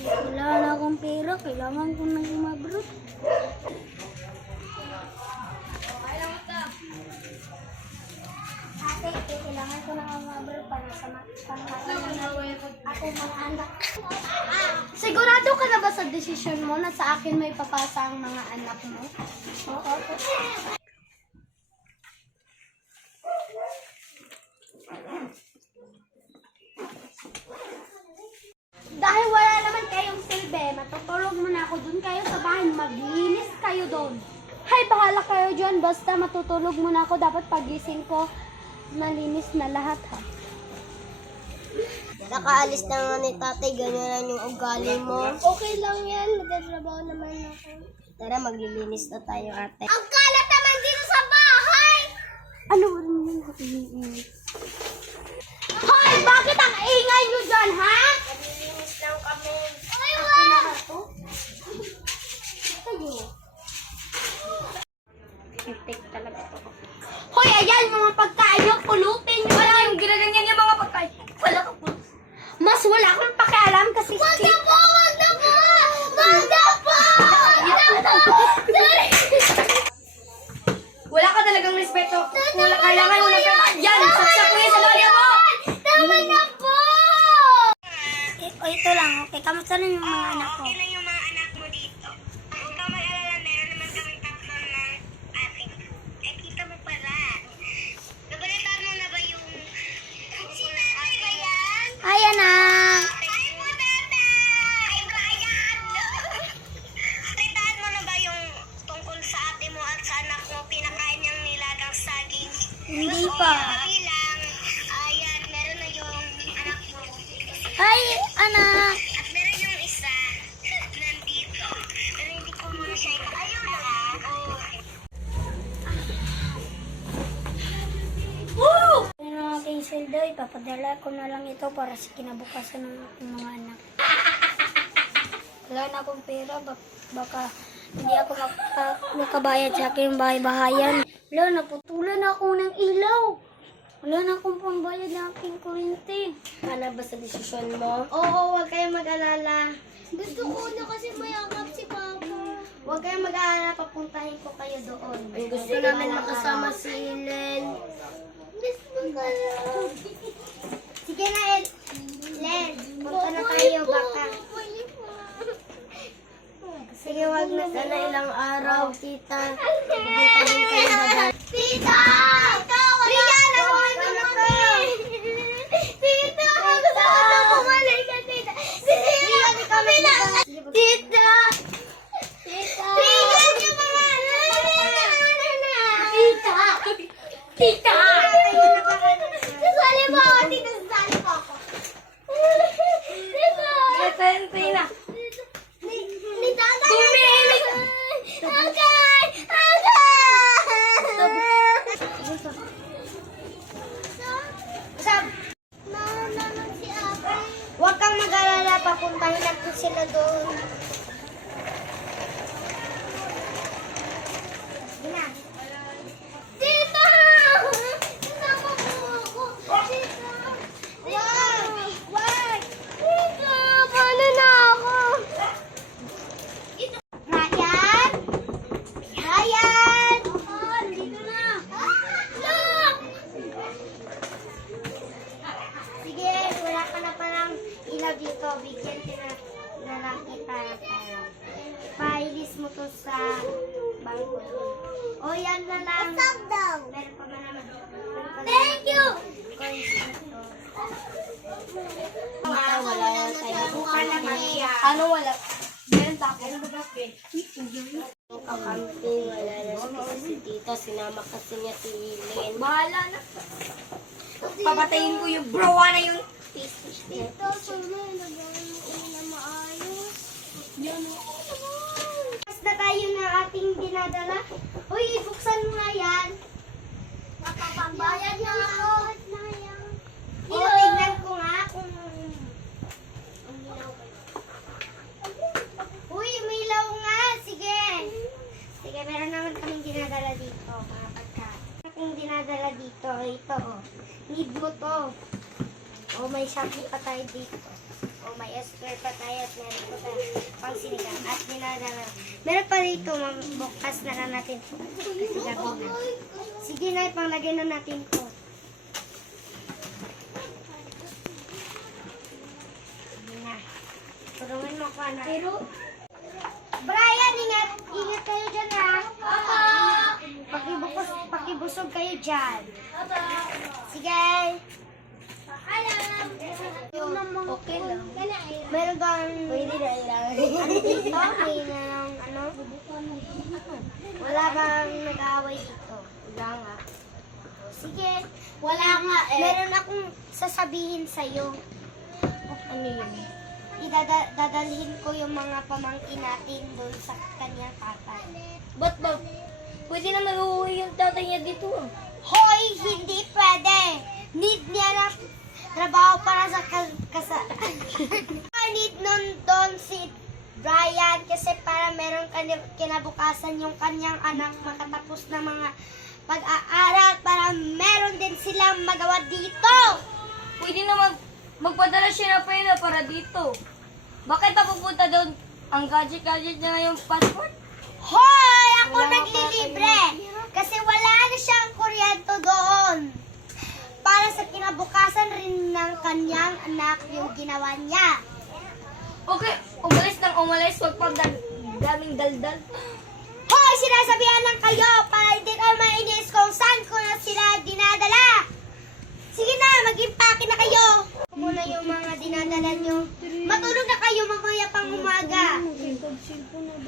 Wala na akong pera. Kailangan ko na sumabrot. Ate, kailangan ko na sumabrot para sa pangkain ako mga anak. Sigurado ka na ba sa desisyon mo na sa akin may papasa ang mga anak mo? Oo. Dahil wala naman kayong silbi, matutulog muna ako dun kayo sa bahay, maglinis kayo doon. Hay, bahala kayo dyan, basta matutulog muna ako, dapat pagising ko, malinis na lahat ha. Nakaalis na nga ni tatay, ganyan yung ugali mo. Okay lang yan, magtatrabaho naman ako. Tara, maglilinis na tayo ate. Ang kalat naman dito sa bahay! Ano ba naman yung ingay? Hoy, bakit ang ingay nyo dyan, ha? Maglilinis lang kami. Ay, wow! Tayo. Hektik talaga to. Hoy, ayan, mga pagkain nyo, pulutin nyo. Wala yung ginaganyan yung mga pagkain. Wala ka po. Mas wala akong pakialam kasi... Wag na po! Wag na po! Wag na po! Wag na po! Sorry! Wala ka talagang respeto. Wala, kailangan mo ng pera. Yan! Saksak mo yan sa lorya mo! Tama na po! O, ito lang, okay. Kamusta na yung mga anak ko? Okay na yung mga anak mo dito. Huwag ka mag-alala, meron naman kaming tatlo na ate. Eh, kita mo pala. Nabalitaan mo na ba yung... Si tatay ba yan? Ay, anak! Ay po, tatay! Brian! Nabalitaan mo na ba yung tungkol sa ate mo at sa anak mo, pinakain niyang nilagang saging? Hindi pa. Bilang, ayan, meron na yung anak mo. Ay, anak! At meron yung isa, nandito. Pero hindi ko muna siya ito. Ayun lang. Woo! Ano ang aking sweldo, ipapadala ko na lang ito para sa kinabukasan ng aking mga anak. Wala na akong pera, baka hindi ako makabayad sa aking bahay-bahayan. Wala, naputulan ako ng ilaw. Wala na akong pambayad ng aking kuryente. Ano ba sa desisyon mo? Oo, huwag kayong mag-alala. Gusto ko na kasi mayakap si Papa. Huwag kayong mag-aalala, papuntahin ko kayo doon. Ay, gusto Sige, namin wala makasama ka. si Len. Gusto ko na. Sige na, Len. Punta na tayo, baka. Sige, wag na sana ilang araw, tita. Pupunta din kayo ba? Tita! Riyan, ako na kami! Tita! Gusto ko na bumalik ka, tita! Riyan, kami na! Tita! Tita! Riyan, yung mga Tita! Tita! Sasali mo ako, tita! Sasali mo ako! Tita! Tina. Tita! Bumili! Agay! Agay! Sab, Naman si Ate. huwag kang mag-alala, papuntahin natin sila doon. Sige na. Tita! Kasama mo ako. Tita! Wag! Tita! Paano na ako? Ryan? Ryan! Oo, dito na. Look! Sige, wala ka na palang ilaw dito. Bigyan na lang kita ng pera. Pailis mo to sa bangko. O, yan na lang. Stop daw. Meron pa man naman. Thank you! Coins dito. Wala na tayo. Bukan na kaya. Ano wala? Meron pa ako. Kakamping, wala na si tita. Sinama kasi niya si Len. Bahala na. Papatayin ko yung browa na yung fish dito. Tita, sana ilagay mo na maayos. Yan o. Na tayo na ating dinadala. Uy, buksan mo nga yan. Nakapambayad na ako. O, tignan ko nga kung... Uy, may ilaw nga. Sige. Sige, meron naman kaming dinadala dito. Mga pagkain. Aking dinadala dito. Ito, oh. Need mo to. O, may Shopee pa tayo dito. O may square pa tayo at meron pa tayo pang sinigang. At dinadala. Meron pa rito, bukas na lang natin po. Kasi gabi na. Sige na, ipanglagay na natin po. Sige na. Turungan mo ko na. Pero, Brian, ingat kayo dyan ha. Pakibusog kayo dyan. Sige. Okay lang. Meron bang... Pwede na lang. Ano dito? May nang ano? Wala bang nag-aaway dito? Wala nga. Sige. Wala nga eh. Meron akong sasabihin sa'yo. Ano yun? Dadalhin ko yung mga pamangkin natin doon sa kanyang tatay. Ba't ba? Pwede na mag-uwi yung tatay niya dito. Hoy! Hindi pwede! Need niya na trabaho para sa need nun doon si Brian kasi para meron kinabukasan yung kanyang anak makatapos na mga pag-aaral para meron din silang magawa dito. Pwede na magpadala siya ng pera para dito. Bakit napupunta doon ang gadget niya ngayong passport? Hoy! Ako Wala ka naglilibre! Kasi wala na siyang kuryento doon. Para sa kinabukasan rin ng kanyang anak yung ginawa niya. Okay, umalis, wag pang daming daldal. Hoy! Sinasabihan lang kayo para hindi kayo mainis kung saan ko na sila dinadala. Sige na, mag-impake na kayo. Muna yung mga dinadala nyo. Matulog na kayo mamaya pang umaga.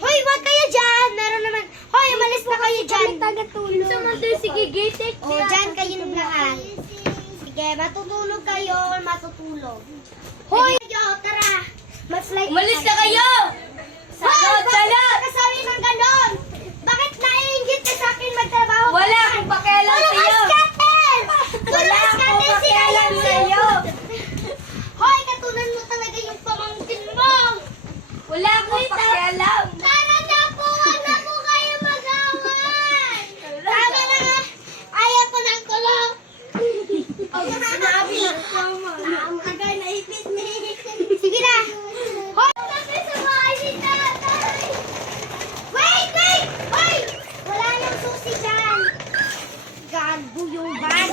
Hoy, wag kayo dyan. Meron naman. Hoy, umalis na kayo dyan. Sige, gitik. O, dyan kayo lahat. Sige, matutulog kayo or matutulog. Hoy, kayo, tara. Umalis na kayo! Hoy, Salot! bakit kasabi ng ganon? Bakit naiingit ka sa akin magtrabaho? Wala akong pakialam Tulong sa'yo! askater! Wala Tulong akong askater pakialam sa'yo! Hoy, katunan mo talaga yung pamangkin mo! Wala akong pakialam! Tara na po! Wag na po kayo mag-away! Tama na nga! Ayaw ko ng kulong! Sinabi na tama. Agay na ipit ni. Sige na! Hoy! Sabi sa bahay ni tatay! Wait! Wait! Hoy! Wala yung susi dyan! Gago yung bag!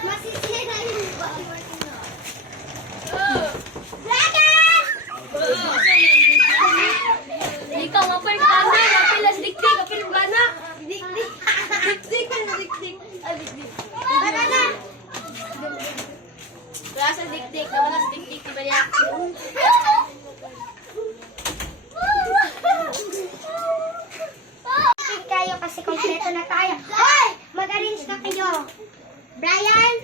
Masisira yung bag! Dragon! Ikaw, mapay plana, mapilas dikdik, kapil plana. Dikdik. Dikdik, dikdik. Ah, dikdik. Tara na! Wala sa dikdik, wala sa dikdik, diba niya? Tingin kayo kasi kompleto na tayo. Hoy! Mag-arrange na kayo. Brian?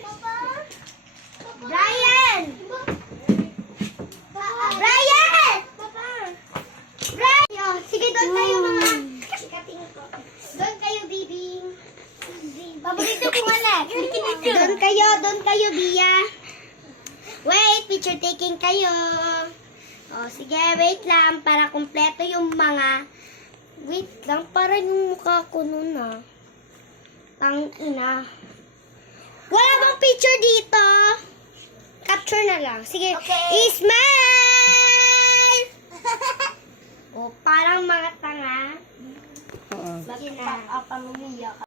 Brian! Brian! Brian! Sige, doon kayo mga... Doon kayo, Bibing. Paborito ko wala. Doon kayo, Bia. Wait, picture taking kayo. O, sige, wait lang para kompleto yung mga... Wait lang, para yung mukha ko nun ah. Tangina. Wala bang picture dito? Capture na lang. Sige, smile! O, parang mga tanga. Sige na. Pamilya ka.